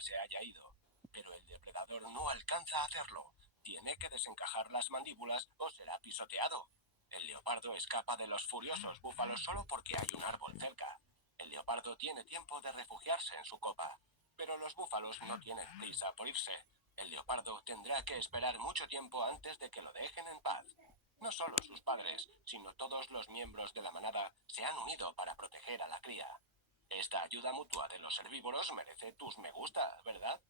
presa se haya ido. Pero el depredador no alcanza a hacerlo. Tiene que desencajar las mandíbulas o será pisoteado. El leopardo escapa de los furiosos búfalos solo porque hay un árbol cerca. El leopardo tiene tiempo de refugiarse en su copa. Pero los búfalos no tienen prisa por irse. El leopardo tendrá que esperar mucho tiempo antes de que lo dejen en paz. No solo sus padres, sino todos los miembros de la manada se han unido para proteger a la cría. Esta ayuda mutua de los herbívoros merece tus me gusta, ¿verdad?